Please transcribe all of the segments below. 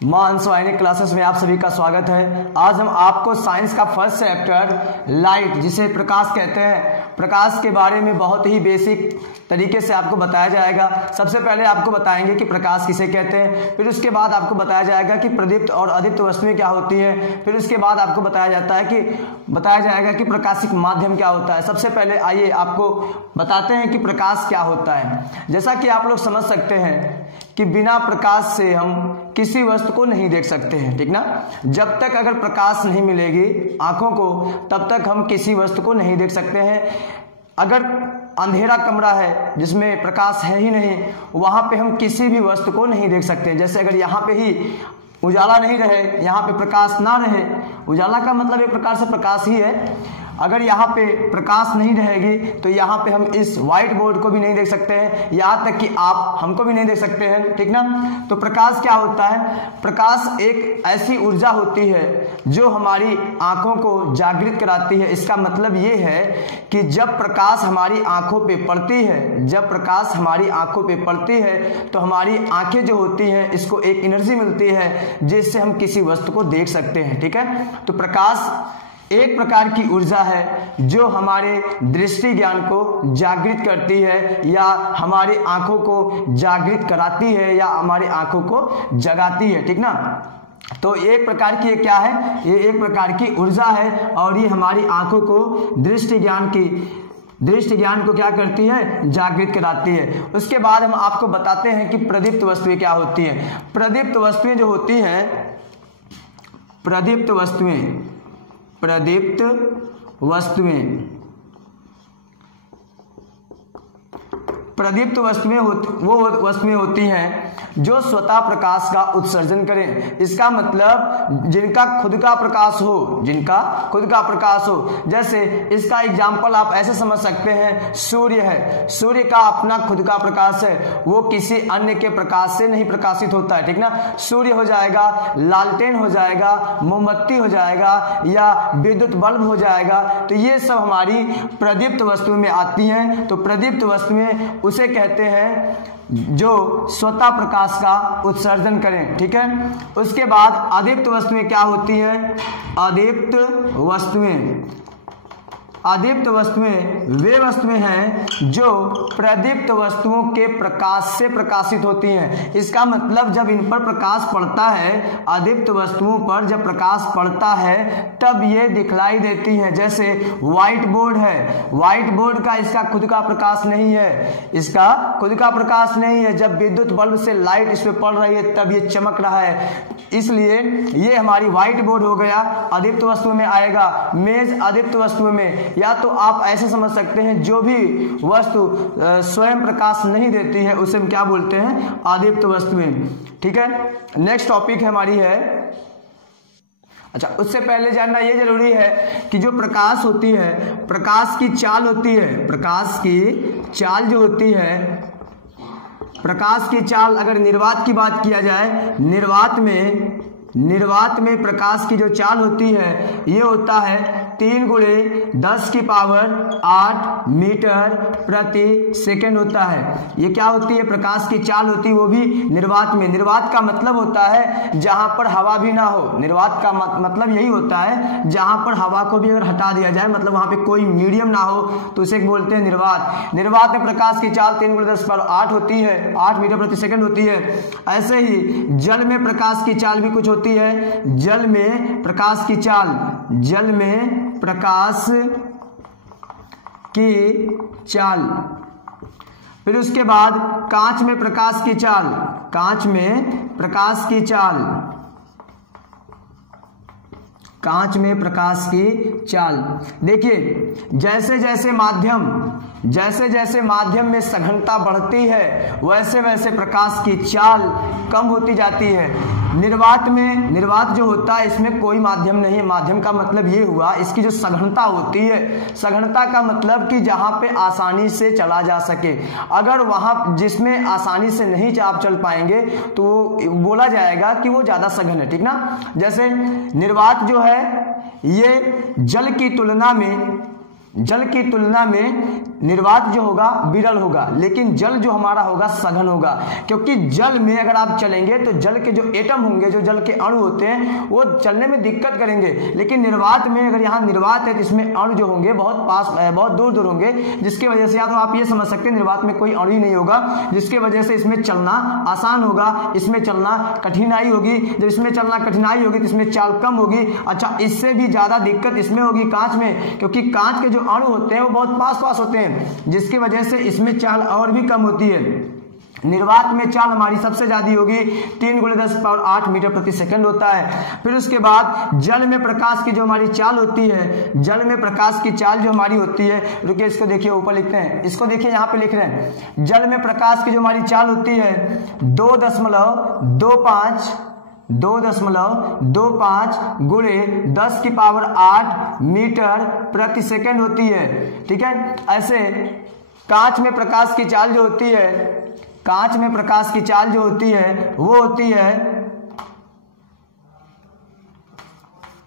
मां अंशवाहिनी क्लासेस में आप सभी का स्वागत है। आज हम आपको साइंस का फर्स्ट चैप्टर लाइट, जिसे प्रकाश कहते हैं, प्रकाश के बारे में बहुत ही बेसिक तरीके से आपको बताया जाएगा। सबसे पहले आपको बताएंगे कि प्रकाश किसे कहते हैं, फिर उसके बाद आपको बताया जाएगा कि प्रदीप्त और अदीप्त वस्तुएं क्या होती है, फिर उसके बाद आपको बताया जाएगा कि प्रकाशिक माध्यम क्या होता है। सबसे पहले आइए आपको बताते हैं कि प्रकाश क्या होता है। जैसा कि आप लोग समझ सकते हैं कि बिना प्रकाश से हम किसी वस्तु को नहीं देख सकते हैं, ठीक ना। जब तक अगर प्रकाश नहीं मिलेगी आंखों को, तब तक हम किसी वस्तु को नहीं देख सकते हैं। अगर अंधेरा कमरा है जिसमें प्रकाश है ही नहीं, वहां पे हम किसी भी वस्तु को नहीं देख सकते। जैसे अगर यहाँ पे ही उजाला नहीं रहे, यहाँ पे प्रकाश ना रहे, उजाला का मतलब एक प्रकार से प्रकाश ही है। अगर यहाँ पे प्रकाश नहीं रहेगी तो यहाँ पे हम इस व्हाइट बोर्ड को भी नहीं देख सकते हैं, यहाँ तक कि आप हमको भी नहीं देख सकते हैं, ठीक ना। तो प्रकाश क्या होता है? प्रकाश एक ऐसी ऊर्जा होती है जो हमारी आंखों को जागृत कराती है। इसका मतलब ये है कि जब प्रकाश हमारी आंखों पे पड़ती है, तो हमारी आंखें जो होती हैं इसको एक एनर्जी मिलती है जिससे हम किसी वस्तु को देख सकते हैं, ठीक है। तो प्रकाश एक प्रकार की ऊर्जा है जो हमारे दृष्टि ज्ञान को जागृत करती है, या हमारी आंखों को जागृत कराती है, या हमारी आंखों को जगाती है, ठीक ना। तो एक प्रकार की ये क्या है? ये एक प्रकार की ऊर्जा है और ये हमारी आंखों को दृष्टि ज्ञान को क्या करती है? जागृत कराती है। उसके बाद हम आपको बताते हैं कि प्रदीप्त वस्तुएं क्या होती हैं। प्रदीप्त वस्तुएं जो होती हैं, प्रदीप्त वस्तुएं वो वस्तुएं होती हैं जो स्वतः प्रकाश का उत्सर्जन करें। इसका मतलब जिनका खुद का प्रकाश हो। जैसे इसका एग्जाम्पल आप ऐसे समझ सकते हैं, सूर्य है। सूर्य का अपना खुद का प्रकाश है, वो किसी अन्य के प्रकाश से नहीं प्रकाशित होता है, ठीक ना। सूर्य हो जाएगा, लालटेन हो जाएगा, मोमबत्ती हो जाएगा, या विद्युत बल्ब हो जाएगा। तो ये सब हमारी प्रदीप्त वस्तुओं में आती हैं। तो प्रदीप्त वस्तुएं उसे कहते हैं जो स्वतः प्रकाश का उत्सर्जन करें, ठीक है। उसके बाद अदीप्त वस्तुएं क्या होती हैं? अदीप्त वस्तुएं वे वस्तुएं हैं जो प्रदीप्त वस्तुओं के प्रकाश से प्रकाशित होती हैं। इसका मतलब जब इन पर प्रकाश पड़ता है, अदीप्त वस्तुओं पर जब प्रकाश पड़ता है तब ये दिखलाई देती हैं। जैसे व्हाइट बोर्ड है, व्हाइट बोर्ड का इसका खुद का प्रकाश नहीं है, जब विद्युत बल्ब से लाइट इस पे पड़ रही है तब ये चमक रहा है। इसलिए ये हमारी व्हाइट बोर्ड हो गया, अदीप्त वस्तु में आएगा। मेज अदीप्त वस्तु में, या तो आप ऐसे समझ सकते हैं जो भी वस्तु स्वयं प्रकाश नहीं देती है उसे हम क्या बोलते हैं? अदीप्त वस्तुएं, ठीक है। नेक्स्ट टॉपिक हमारी है, अच्छा उससे पहले जानना यह जरूरी है कि जो प्रकाश होती है, प्रकाश की चाल होती है, प्रकाश की चाल जो होती है, प्रकाश की चाल अगर निर्वात की बात किया जाए, निर्वात में प्रकाश की जो चाल होती है ये होता है 3 × 10⁸ मीटर प्रति सेकंड होता है। ये क्या होती है? प्रकाश की चाल होती है, वो भी निर्वात में। निर्वात का मतलब होता है जहां पर हवा भी ना हो। निर्वात का मतलब यही होता है जहां पर हवा को भी अगर हटा दिया जाए, मतलब वहां पे कोई मीडियम ना हो, तो उसे बोलते हैं निर्वात। निर्वात में प्रकाश की चाल 3 × 10⁸ होती है, 8 मीटर प्रति सेकंड होती है। ऐसे ही जल में प्रकाश की चाल भी कुछ होती है। जल में प्रकाश की चाल, फिर उसके बाद कांच में प्रकाश की चाल, देखिए जैसे जैसे माध्यम में सघनता बढ़ती है वैसे वैसे प्रकाश की चाल कम होती जाती है। निर्वात जो होता है इसमें कोई माध्यम नहीं है। माध्यम का मतलब ये हुआ, इसकी जो सघनता होती है, सघनता का मतलब कि जहां पे आसानी से चला जा सके। अगर वहां जिसमें आसानी से नहीं आप चल पाएंगे तो बोला जाएगा कि वो ज्यादा सघन है, ठीक ना। जैसे निर्वात जो है ये जल की तुलना में जल की तुलना में निर्वात जो होगा विरल होगा, लेकिन जल जो हमारा होगा सघन होगा, क्योंकि जल में अगर आप चलेंगे तो जल के जो एटम होंगे, जो जल के अणु होते हैं, वो चलने में दिक्कत करेंगे। लेकिन निर्वात में अगर यहाँ निर्वात है तो इसमें अणु जो होंगे बहुत पास बहुत दूर दूर होंगे, जिसकी वजह से या तो आप ये समझ सकते हैं निर्वात में कोई अणु ही नहीं होगा, जिसकी वजह से इसमें चलना आसान होगा, इसमें चलना कठिनाई होगी। जब इसमें चलना कठिनाई होगी तो इसमें चाल कम होगी। अच्छा, इससे भी ज्यादा दिक्कत इसमें होगी कांच में, क्योंकि कांच के जो अणु होते हैं वो बहुत पास पास होते हैं, जिसकी वजह से इसमें चाल और भी कम होती है। निर्वात में चाल हमारी सबसे ज्यादा होगी, 3 × 10⁸ मीटर प्रति सेकंड होता है। फिर उसके बाद जल में प्रकाश की जो हमारी चाल होती है, जल में प्रकाश की चाल जो हमारी होती है, रुकिए इसको देखिए ऊपर लिखते हैं, इसको देखिए यहाँ पे लिख रहे हैं, जल में प्रकाश की जो हमारी चाल होती है 2.25 × 10⁸ मीटर प्रति सेकंड होती है। ठीक है, ऐसे कांच में प्रकाश की चाल जो होती है, कांच में प्रकाश की चाल जो होती है वो होती है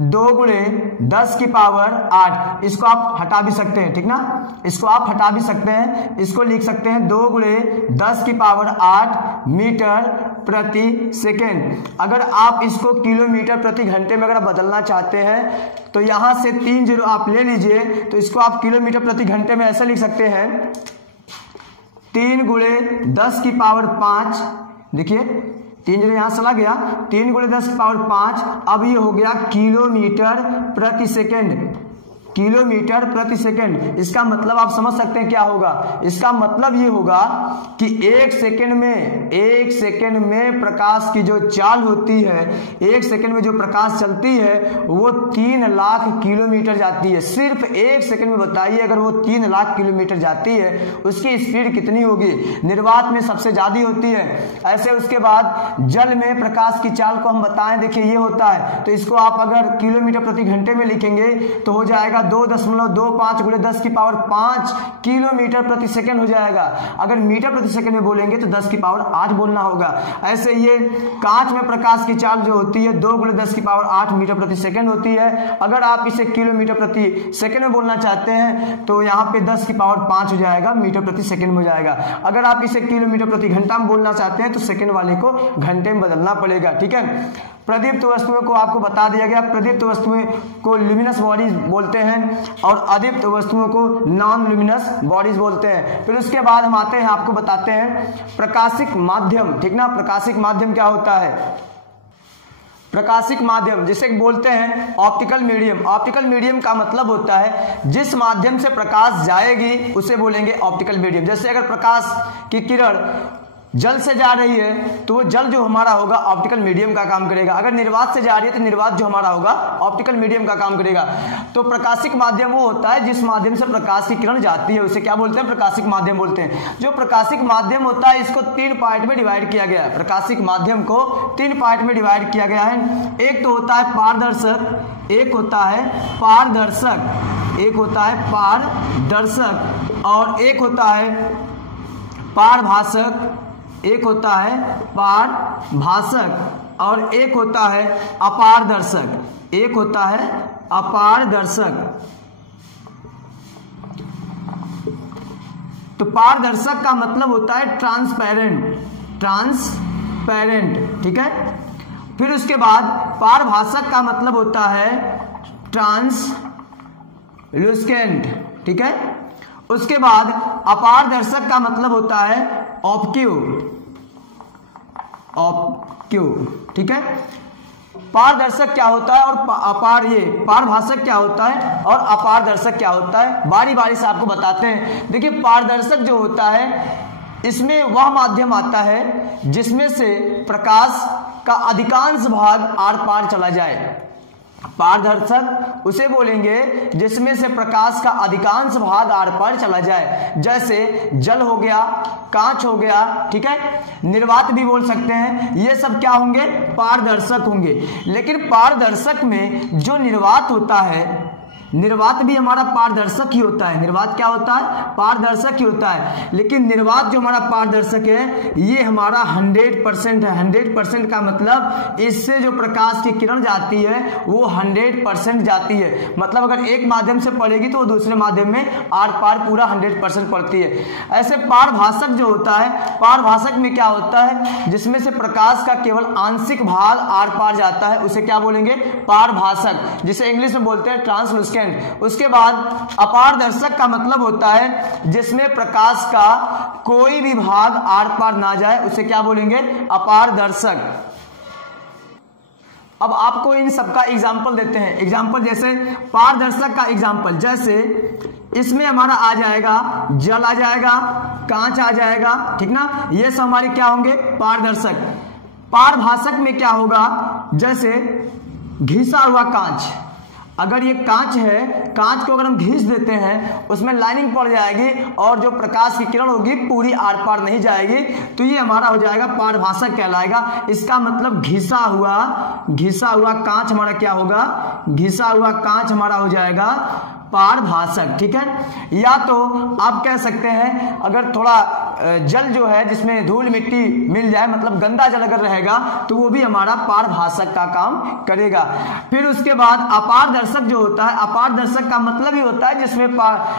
2 × 10⁸। इसको आप हटा भी सकते हैं, ठीक ना, इसको आप हटा भी सकते हैं, इसको लिख सकते हैं 2 × 10⁸ मीटर प्रति सेकेंड। अगर आप इसको किलोमीटर प्रति घंटे में अगर बदलना चाहते हैं तो यहां से 3 0 आप ले लीजिए, तो इसको आप किलोमीटर प्रति घंटे में ऐसा लिख सकते हैं 3 × 10⁵। देखिए 3 0 यहां चला गया, 3 × 10⁵। अब ये हो गया किलोमीटर प्रति सेकेंड, किलोमीटर प्रति सेकेंड। इसका मतलब आप समझ सकते हैं क्या होगा, इसका मतलब ये होगा कि 1 सेकेंड में प्रकाश की जो चाल होती है, 1 सेकेंड में जो प्रकाश चलती है वो 3 लाख किलोमीटर जाती है। सिर्फ 1 सेकेंड में बताइए, अगर वो 3 लाख किलोमीटर जाती है उसकी स्पीड कितनी होगी। निर्वात में सबसे ज्यादा होती है। ऐसे उसके बाद जल में प्रकाश की चाल को हम बताएं, देखिए ये होता है, तो इसको आप अगर किलोमीटर प्रति घंटे में लिखेंगे तो हो जाएगा 2.25 × 10⁵ किलोमीटर प्रति सेकंड हो जाएगा। अगर मीटर प्रति सेकंड में बोलेंगे तो 10⁸ बोलना होगा। ऐसे ये कांच में प्रकाश की चाल जो होती है 2 × 10⁸ मीटर प्रति सेकंड होती है। अगर आप इसे किलोमीटर प्रति सेकंड में बोलना चाहते हैं तो यहाँ पे 10⁵ हो जाएगा, मीटर प्रति सेकंड में हो जाएगा। अगर आप इसे किलोमीटर प्रति घंटा में बोलना चाहते हैं तो सेकंड वाले को घंटे में बदलना पड़ेगा। ठीक है, प्रदीप्त वस्तुओं को आपको बता दिया गया, प्रदीप्त वस्तुएं को ल्यूमिनस बॉडीज बोलते हैं और अदीप्त वस्तुओं को नॉन ल्यूमिनस बॉडीज बोलते हैं। फिर उसके बाद हम आते हैं, आपको बताते हैं प्रकाशिक माध्यम। ठीक ना, प्रकाशिक माध्यम क्या होता है। प्रकाशिक माध्यम जिसे बोलते हैं ऑप्टिकल मीडियम। ऑप्टिकल मीडियम का मतलब होता है जिस माध्यम से प्रकाश जाएगी उसे बोलेंगे ऑप्टिकल मीडियम। जैसे अगर प्रकाश की किरण जल से जा रही है तो वो जल जो हमारा होगा ऑप्टिकल मीडियम का काम करेगा। अगर निर्वात से जा रही है तो निर्वात जो हमारा होगा ऑप्टिकल मीडियम का काम करेगा। तो प्रकाशिक माध्यम वो होता है जिस माध्यम से प्रकाश की किरण जाती है, उसे क्या बोलते हैं, प्रकाशिक माध्यम बोलते हैं। जो प्रकाशिक माध्यम होता है इसको 3 पार्ट में डिवाइड किया गया है। प्रकाशिक माध्यम को 3 पार्ट में डिवाइड किया गया है। एक तो होता है पारदर्शक, एक होता है पारदर्शक, एक होता है पारदर्शक और एक होता है पारभाषक, एक होता है पारभाषक और एक होता है अपारदर्शक, एक होता है अपारदर्शक। तो पारदर्शक का मतलब होता है ट्रांसपेरेंट, ट्रांसपेरेंट। ठीक है, फिर उसके बाद पारभाषक का मतलब होता है ट्रांसल्यूसेंट। ठीक है, उसके बाद अपारदर्शक का मतलब होता है ऑब्क्यू, ऑब्क्यू। ठीक है, पारदर्शक क्या होता है और पारभाषक क्या होता है और अपारदर्शक क्या होता है, बारी बारी से आपको बताते हैं। देखिए पारदर्शक जो होता है इसमें वह माध्यम आता है जिसमें से प्रकाश का अधिकांश भाग आर पार चला जाए। पारदर्शक उसे बोलेंगे जिसमें से प्रकाश का अधिकांश भाग आर पार चला जाए, जैसे जल हो गया, कांच हो गया। ठीक है, निर्वात भी बोल सकते हैं। ये सब क्या होंगे, पारदर्शक होंगे। लेकिन पारदर्शक में जो निर्वात होता है, निर्वात भी हमारा पारदर्शक ही होता है। निर्वात क्या होता है? पारदर्शक ही होता है। लेकिन निर्वात जो हमारा पारदर्शक है ये हमारा 100% है। 100% का मतलब इससे जो प्रकाश की किरण जाती है वो 100% जाती है। मतलब अगर एक माध्यम से पड़ेगी तो वो दूसरे माध्यम में आर पार पूरा 100% पड़ती है। ऐसे पारभाषक जो होता है, पारभाषक में क्या होता है? जिसमें से प्रकाश का केवल आंशिक भाग आर पार जाता है उसे क्या बोलेंगे? पारभाषक, जिसे इंग्लिश में बोलते हैं ट्रांसलूसेंट। उसके बाद अपारदर्शक का मतलब होता है जिसमें प्रकाश का कोई भी भाग आर पार ना जाए उसे क्या बोलेंगे? अपारदर्शक। अब आपको इन सबका एग्जाम्पल देते हैं। एग्जाम्पल जैसे पारदर्शक का एग्जाम्पल, जैसे इसमें हमारा आ जाएगा जल, आ जाएगा कांच, आ जाएगा, ठीक ना। ये सब हमारे क्या होंगे? पारदर्शक। पारभाषक में क्या होगा? जैसे घिसा हुआ कांच, अगर ये कांच है, कांच को अगर हम घिस देते हैं उसमें लाइनिंग पड़ जाएगी और जो प्रकाश की किरण होगी पूरी आर पार नहीं जाएगी, तो ये हमारा हो जाएगा पारभाषक कहलाएगा। इसका मतलब घिसा हुआ कांच हमारा क्या होगा? घिसा हुआ कांच हमारा हो जाएगा पारभाषक, ठीक है। या तो आप कह सकते हैं अगर थोड़ा जल जो है जिसमें धूल मिट्टी मिल जाए, मतलब गंदा जल अगर रहेगा तो वो भी हमारा पारभाषक का काम करेगा। फिर उसके बाद अपारदर्शक जो होता है, अपारदर्शक का मतलब ही होता है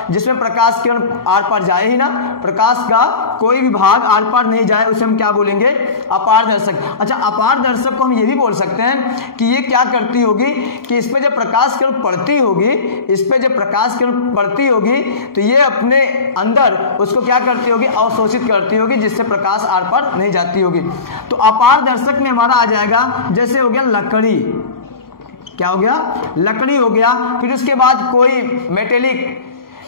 जिसमें प्रकाश किरण आर पार जाए ही ना, प्रकाश का कोई भी भाग आर पार नहीं जाए, उसे हम क्या बोलेंगे? अपारदर्शक। अच्छा, अपारदर्शक को हम ये भी बोल सकते हैं कि ये क्या करती होगी कि इस पे जब प्रकाश किरण पड़ती होगी, इस पे जब प्रकाश किरण पड़ती होगी तो ये अपने अंदर उसको क्या करती होगी? अवशोषित करती होगी, जिससे प्रकाश आर पार नहीं जाती होगी। तो अपारदर्शक में हमारा आ जाएगा, जैसे हो गया लकड़ी, क्या हो गया? लकड़ी हो गया। फिर उसके बाद कोई मेटेलिक,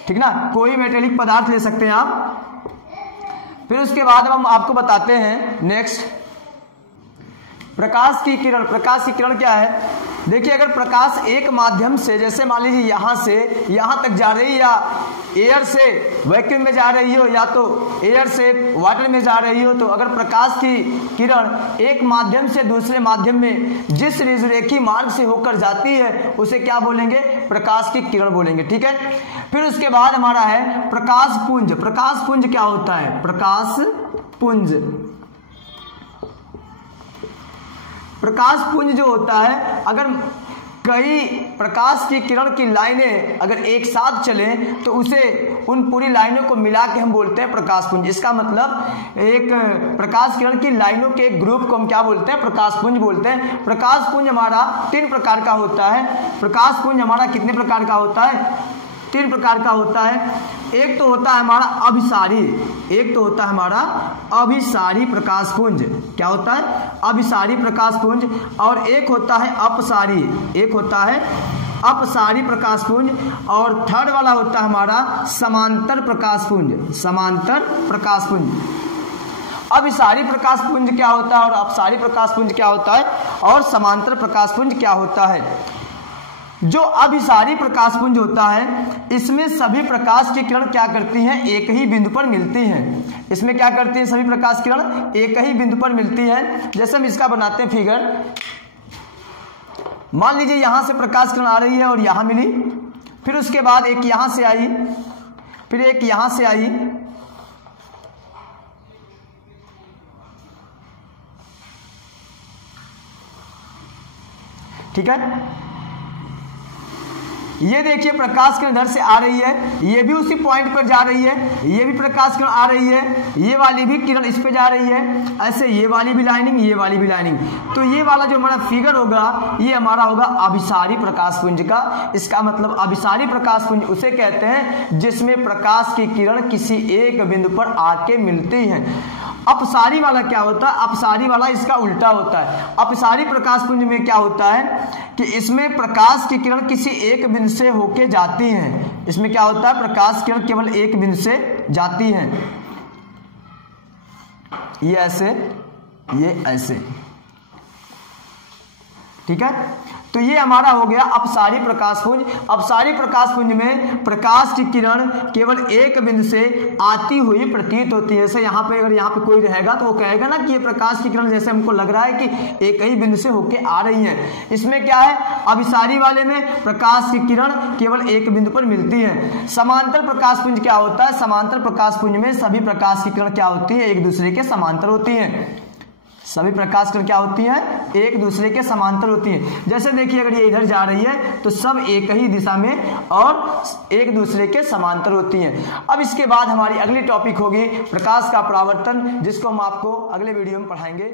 ठीक ना, कोई मेटेलिक पदार्थ ले सकते हैं आप। फिर उसके बाद हम आपको बताते हैं नेक्स्ट प्रकाश की किरण। प्रकाश की किरण क्या है? देखिए, अगर प्रकाश एक माध्यम से, जैसे मान लीजिए यहां से यहां तक जा रही है, या एयर से वैक्यूम में जा रही हो, या तो एयर से वाटर में जा रही हो, तो अगर प्रकाश की किरण एक माध्यम से दूसरे माध्यम में जिस रेखी मार्ग से होकर जाती है उसे क्या बोलेंगे? प्रकाश की किरण बोलेंगे, ठीक है। फिर उसके बाद हमारा है प्रकाश पुंज। प्रकाश पुंज क्या होता है? प्रकाश पुंज, प्रकाश पुंज जो होता है, अगर कई प्रकाश की किरण की लाइनें अगर एक साथ चले तो उसे, उन पूरी लाइनों को मिला के हम बोलते हैं प्रकाश पुंज। इसका मतलब एक प्रकाश किरण की लाइनों के एक ग्रुप को हम क्या बोलते हैं? प्रकाश पुंज बोलते हैं। प्रकाश पुंज हमारा 3 प्रकार का होता है। प्रकाश पुंज हमारा कितने प्रकार का होता है? 3 प्रकार का होता है। एक तो होता है हमारा अभिसारी, एक तो होता है हमारा अभिसारी प्रकाश पुंज। क्या होता है? अभिसारी प्रकाश पुंज। और एक होता है अपसारी, एक होता है अपसारी प्रकाश पुंज। और थर्ड वाला होता है हमारा समांतर प्रकाश पुंज, समांतर प्रकाश पुंज। अभिसारी प्रकाश पुंज क्या होता है और अपसारी प्रकाश पुंज क्या होता है और समांतर प्रकाश पुंज क्या होता है? जो अभिसारी प्रकाश पुंज होता है, इसमें सभी प्रकाश की किरण क्या करती हैं? एक ही बिंदु पर मिलती हैं। इसमें क्या करती हैं? सभी प्रकाश किरण एक ही बिंदु पर मिलती है। जैसे हम इसका बनाते हैं फिगर, मान लीजिए यहां से प्रकाश किरण आ रही है और यहां मिली, फिर उसके बाद एक यहां से आई, फिर एक यहां से आई, ठीक है। ये देखिए प्रकाश किरण इधर से आ रही है, ये भी उसी पॉइंट पर जा रही है, ये भी प्रकाश किरण आ रही है, ये वाली भी किरण इस पे जा रही है, ऐसे ये वाली भी लाइनिंग, ये वाली भी लाइनिंग। तो ये वाला जो हमारा फिगर होगा ये हमारा होगा अभिसारी प्रकाश पुंज का। इसका मतलब अभिसारी प्रकाश पुंज उसे कहते हैं जिसमें प्रकाश की किरण किसी एक बिंदु पर आके मिलती है। अपसारी वाला क्या होता है? अपसारी वाला इसका उल्टा होता है। अपसारी प्रकाश पुंज में क्या होता है कि इसमें प्रकाश की किरण किसी एक बिंदु से होके जाती है। इसमें क्या होता है? प्रकाश किरण केवल एक बिंदु से जाती है। ये ऐसे, ये ऐसे, ठीक है। तो ये हमारा हो गया अपसारी प्रकाशपुंज। अपसारी प्रकाशपुंज में प्रकाश की किरण केवल एक बिंदु से आती हुई प्रतीत होती है। जैसे यहाँ पे अगर यहाँ पे कोई रहेगा तो वो कहेगा ना कि ये प्रकाश की किरण जैसे हमको लग रहा है कि एक ही बिंदु से होके आ रही है। इसमें क्या है, अभिसारी वाले में प्रकाश की किरण केवल एक बिंदु पर मिलती है। समांतर प्रकाशपुंज क्या होता है, समांतर प्रकाशपुंज में सभी प्रकाश की किरण क्या होती है, एक दूसरे के समांतर होती है। सभी प्रकाश किरण क्या होती है, एक दूसरे के समांतर होती है। जैसे देखिए अगर ये इधर जा रही है तो सब एक ही दिशा में और एक दूसरे के समांतर होती हैं। अब इसके बाद हमारी अगली टॉपिक होगी प्रकाश का परावर्तन, जिसको हम आपको अगले वीडियो में पढ़ाएंगे।